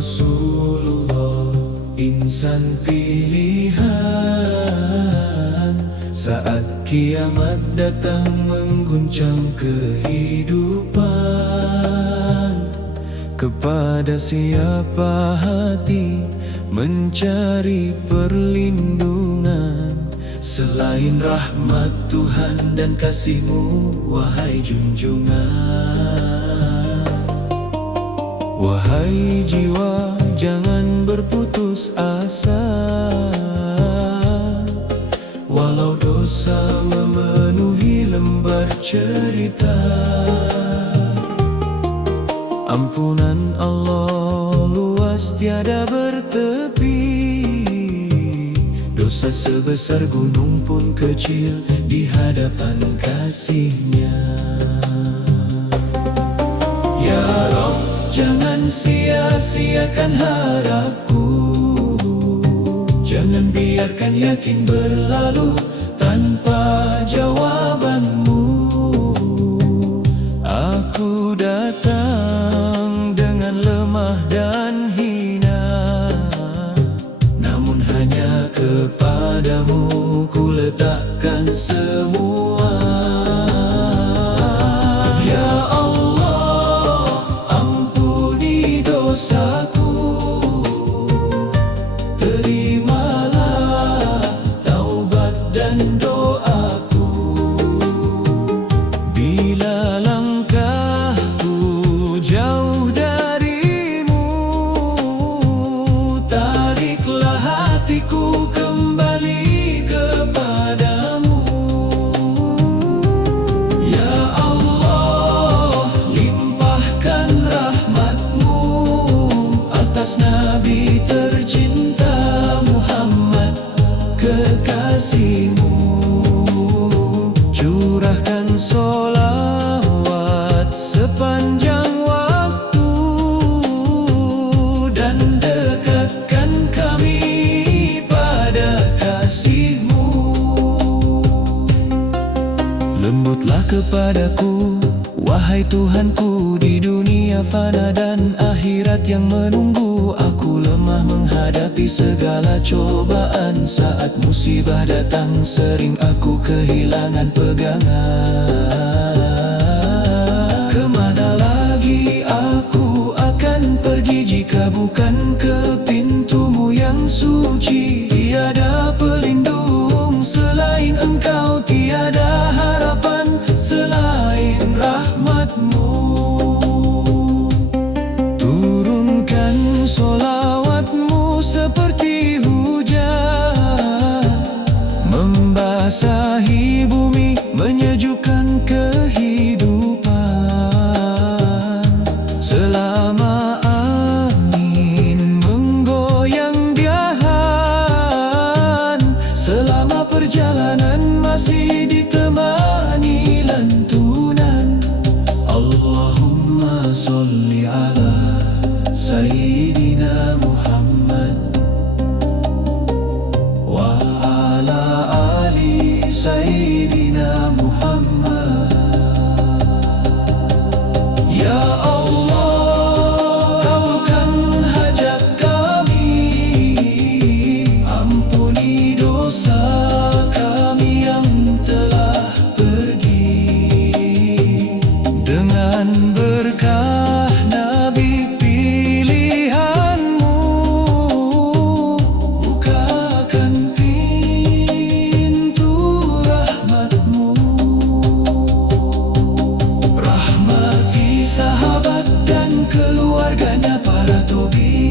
Rasulullah, insan pilihan. Saat kiamat datang mengguncang kehidupan, kepada siapa hati mencari perlindungan selain rahmat Tuhan dan kasih-Mu, wahai junjungan. Wahai jiwa, jangan berputus asa, walau dosa memenuhi lembar cerita. Ampunan Allah luas tiada bertepi, dosa sebesar gunung pun kecil di hadapan kasih-Nya. Ya Rabb, jangan sia-siakan harapku, jangan biarkan yakin berlalu tanpa jawaban-Mu. Aku datang dengan lemah dan hina, namun hanya kepadamu ku letakkan semua. Ya Allah, ampuni dosaku, terimalah taubat dan doaku. Bila langkahku jauh darimu, tariklah hatiku kembali kepadamu. Ya Allah, limpahkan rahmat-Mu atas Nabi tercinta Muhammad, kekasih-Mu. Curahkan solawat sepanjang waktu dan dekatkan kami pada kasih-Mu. Lembutlah kepadaku, wahai Tuhanku, di dunia fana dan akhirat yang menunggu. Aku lemah menghadapi segala cobaan, saat musibah datang sering aku kehilangan pegangan. Kemana lagi aku akan pergi jika bukan ke pintu-Mu yang suci? Tiada pelindung selain Engkau, tiada harapan selain rahmat-Mu. Turunkan solawat-Mu seperti hujan, membasahi bumi, menyejukkan kehidupan. Selama angin menggoyang diahan, selama perjalanan masih ditemani lantunan. Allahumma sholli ala Sayyidina Muhammad wa ala ali Sayyidina Muhammad. Ya Allah, kabulkan hajat kami, ampuni dosa kami yang telah pergi. Dengan berkah Nabi pilihan-Mu, bukakan pintu rahmat-Mu. Rahmati sahabat dan keluarganya, para tobi